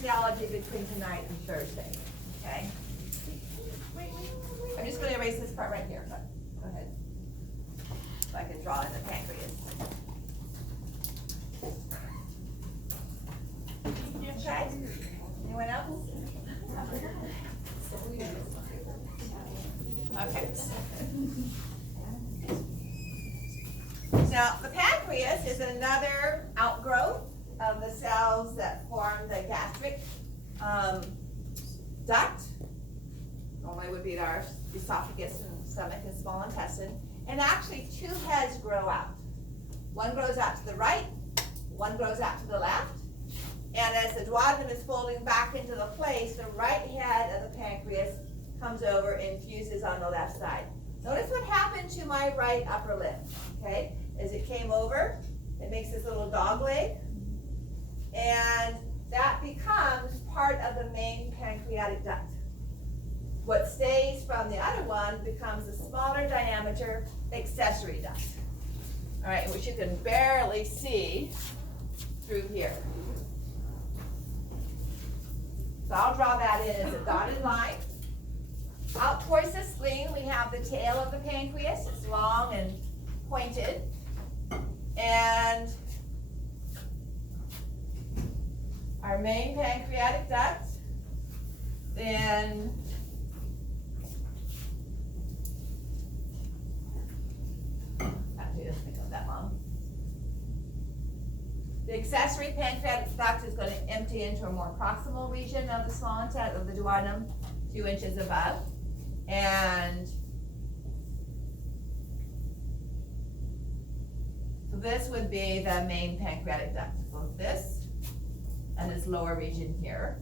physiology between tonight and Thursday, okay? I'm just going to erase this part right here. Go ahead. So I can draw in the pancreas. Okay? Anyone else? Okay. Now, the pancreas is another outgrowth of the cells that form the gastric duct. Normally would be our esophagus and stomach and small intestine. And actually, two heads grow out. One grows out to the right, one grows out to the left. And as the duodenum is folding back into the place, the right head of the pancreas comes over and fuses on the left side. Notice what happened to my right upper lip, okay? As it came over, it makes this little dog leg, and that becomes part of the main pancreatic duct. What stays from the other one becomes a smaller diameter accessory duct, all right, which you can barely see through here. So I'll draw that in as a dotted line. Out towards the spleen, we have the tail of the pancreas. It's long and pointed. And our main pancreatic duct. Then actually, it doesn't become that long. The accessory pancreatic duct is going to empty into a more proximal region of the small intestine, of the duodenum, 2 inches above. And so this would be the main pancreatic duct. Both this and this lower region here.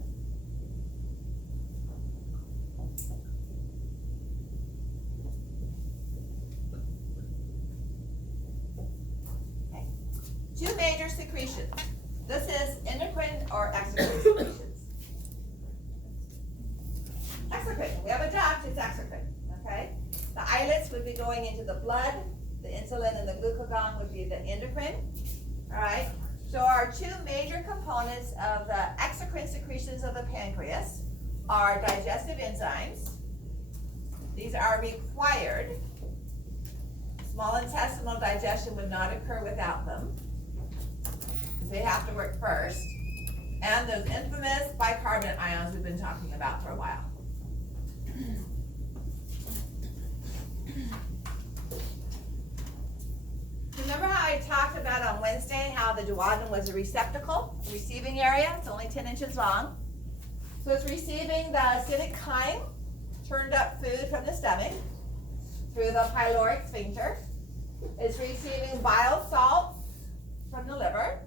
Okay. 2 major secretions. This is endocrine or exocrine secretions. Exocrine. We have a duct, it's exocrine, okay? The islets would be going into the blood. The insulin and the glucagon would be the endocrine, all right? So our 2 major components of the exocrine secretions of the pancreas are digestive enzymes. These are required. Small intestinal digestion would not occur without them, because they have to work first. And those infamous bicarbonate ions we've been talking about for a while. Remember how I talked about on Wednesday how the duodenum was a receptacle, a receiving area? It's only 10 inches long. So it's receiving the acidic chyme, turned up food from the stomach, through the pyloric sphincter. It's receiving bile salts from the liver,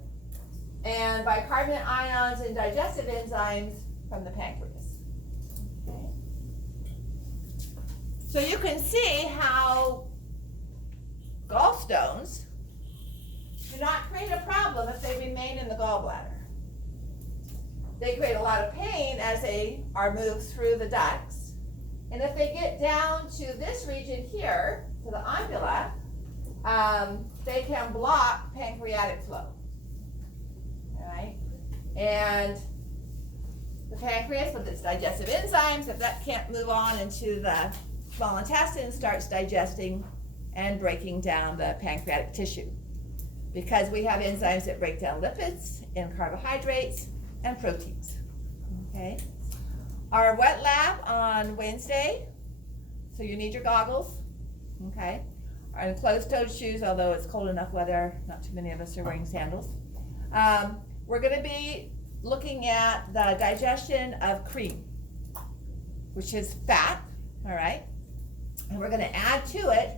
and bicarbonate ions and digestive enzymes from the pancreas. Okay. So you can see how gallstones do not create a problem if they remain in the gallbladder. They create a lot of pain as they are moved through the ducts. And if they get down to this region here, to the ampulla, they can block pancreatic flow. All right? And the pancreas, with its digestive enzymes, if that can't move on into the small intestine, starts digesting and breaking down the pancreatic tissue. Because we have enzymes that break down lipids and carbohydrates and proteins. Okay? Our wet lab on Wednesday, so you need your goggles, okay? Our closed-toed shoes, although it's cold enough weather, not too many of us are wearing sandals. We're going to be looking at the digestion of cream, which is fat, all right? And we're going to add to it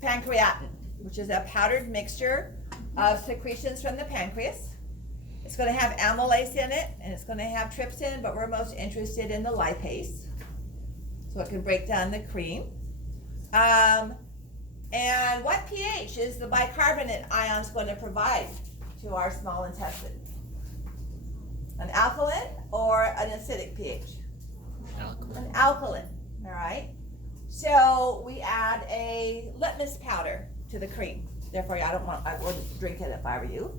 pancreatin, which is a powdered mixture of secretions from the pancreas. It's going to have amylase in it, and it's going to have trypsin, but we're most interested in the lipase, so it can break down the cream. And what pH is the bicarbonate ions going to provide to our small intestine? An alkaline or an acidic pH? An alkaline, all right? So we add a litmus powder to the cream. Therefore, I wouldn't drink it if I were you.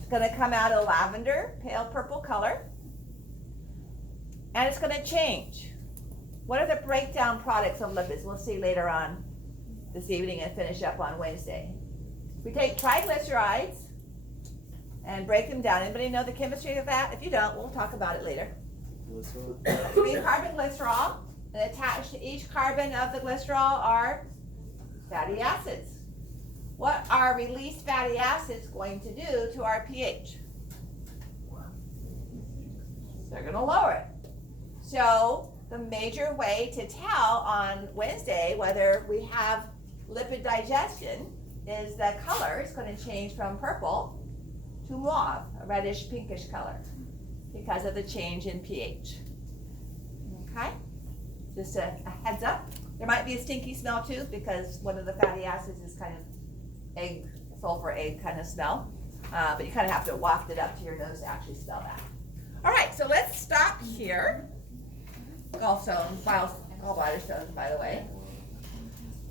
It's going to come out a lavender, pale purple color. And it's going to change. What are the breakdown products of lipids? We'll see later on this evening and finish up on Wednesday. We take triglycerides and break them down. Anybody know the chemistry of that? If you don't, we'll talk about it later. 3-carbon glycerol, and attached to each carbon of the glycerol are fatty acids. What are released fatty acids going to do to our pH? They're going to lower it. So the major way to tell on Wednesday whether we have lipid digestion is the color is going to change from purple to mauve, a reddish pinkish color, because of the change in pH. Okay? Just a heads up. There might be a stinky smell too, because one of the fatty acids is kind of egg, sulfur egg kind of smell. But you kind of have to waft it up to your nose to actually smell that. All right, so let's stop here. Gallstones, gallbladder stones, by the way.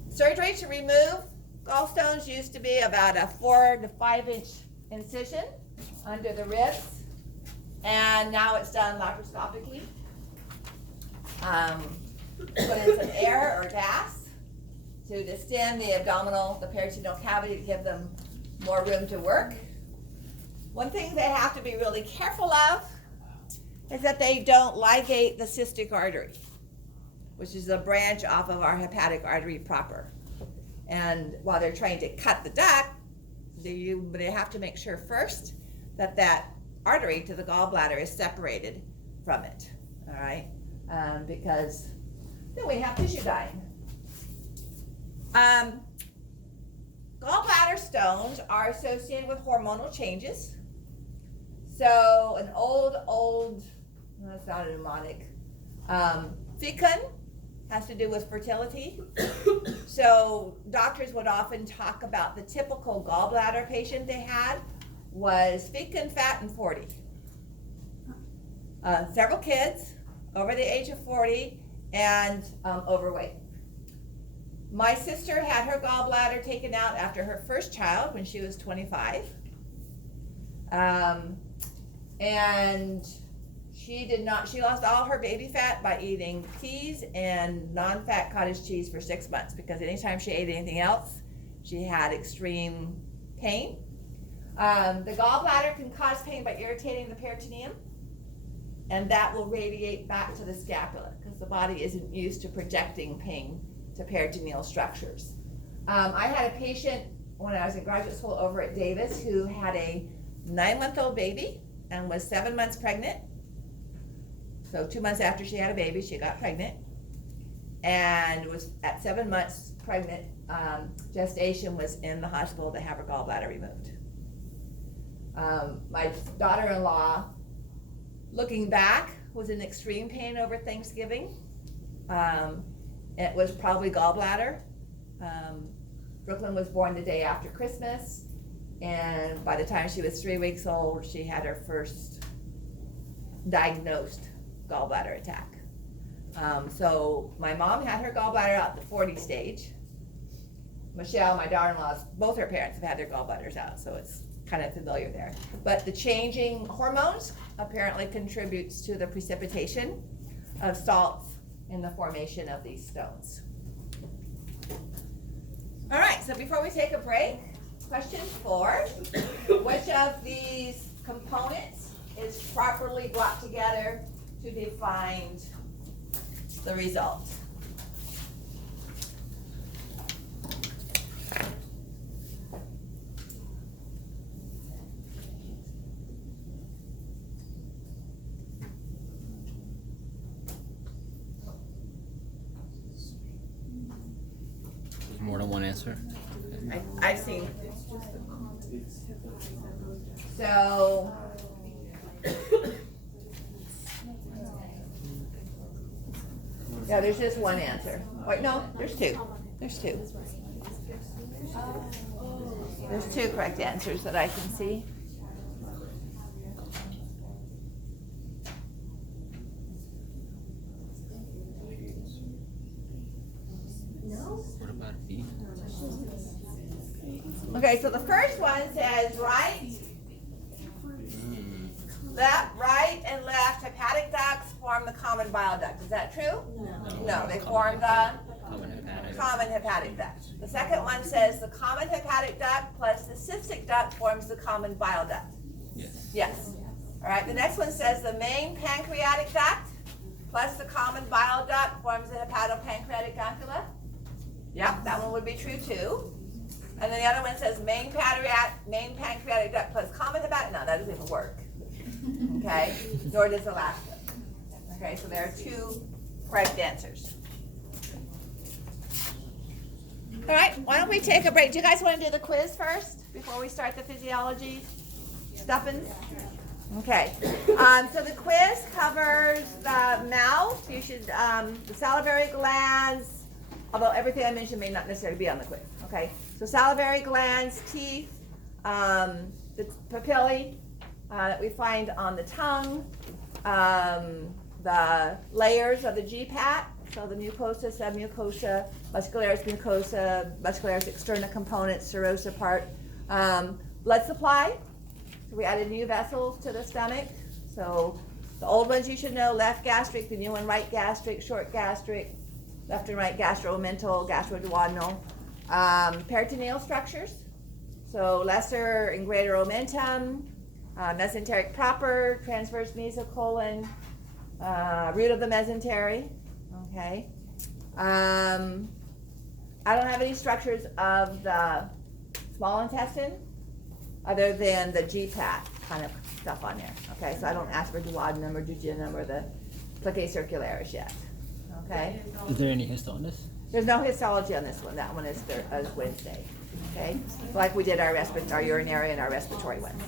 Surgery to remove gallstones used to be about a 4 to 5 inch incision under the ribs, and now it's done laparoscopically. Put in some air or gas to distend the peritoneal cavity to give them more room to work. One thing they have to be really careful of is that they don't ligate the cystic artery, which is a branch off of our hepatic artery proper. And while they're trying to cut the duct, they have to make sure first that that artery to the gallbladder is separated from it, all right? Because then we have tissue dying. Gallbladder stones are associated with hormonal changes. So an old, that's not a mnemonic, fecund has to do with fertility. So doctors would often talk about the typical gallbladder patient they had was fecund, fat, and 40. Several kids over the age of 40 and overweight. My sister had her gallbladder taken out after her first child when she was 25. And she lost all her baby fat by eating peas and non-fat cottage cheese for 6 months, because anytime she ate anything else, she had extreme pain. The gallbladder can cause pain by irritating the peritoneum, and that will radiate back to the scapula because the body isn't used to projecting pain to peritoneal structures. I had a patient when I was in graduate school over at Davis who had a 9-month-old baby and was 7 months pregnant. So 2 months after she had a baby, she got pregnant, and was at 7 months pregnant. Gestation was in the hospital to have her gallbladder removed. My daughter-in-law, looking back, was in extreme pain over Thanksgiving. It was probably gallbladder. Brooklyn was born the day after Christmas, and by the time she was 3 weeks old, she had her first diagnosed gallbladder attack. So my mom had her gallbladder out the 40 stage. Michelle, my daughter-in-law's, both her parents have had their gallbladders out, so it's kind of familiar there. But the changing hormones apparently contributes to the precipitation of salts in the formation of these stones. All right, so before we take a break, question 4, which of these components is properly brought together to define the result? More than one answer? I've seen. So, yeah, there's just one answer. Wait, no, there's two. There's two. There's 2 correct answers that I can see. What about B? Okay, so the first one says right and left hepatic ducts form the common bile duct. Is that true? No. No, they form the Common hepatic. common hepatic duct. The second one says the common hepatic duct plus the cystic duct forms the common bile duct. Yes. Yes. All right, the next one says the main pancreatic duct plus the common bile duct forms the hepatopancreatic ampulla. Yep, that one would be true too. And then the other one says main pancreatic duct plus common hepatic. No, that doesn't even work. Okay, nor does the last one. Okay, so there are two correct answers. All right, why don't we take a break? Do you guys want to do the quiz first before we start the physiology stuffings? Okay, so the quiz covers the mouth. You should, the salivary glands, although everything I mentioned may not necessarily be on the quiz. Okay, so salivary glands, teeth, the papillae that we find on the tongue, the layers of the GPAT, so the mucosa, submucosa, muscularis mucosa, muscularis externa component, serosa part, blood supply. So we added new vessels to the stomach. So the old ones you should know, left gastric, the new one right gastric, short gastric, left and right gastromental, gastroduodenal. Peritoneal structures, so lesser and greater omentum, mesenteric proper, transverse mesocolon, root of the mesentery. Okay. I don't have any structures of the small intestine other than the GPAT kind of stuff on there. Okay, so I don't ask for duodenum or jejunum or the plicae circularis yet. Okay. Is there any hist on this? There's no histology on this one. That one is Wednesday. Okay, like we did our urinary and our respiratory ones.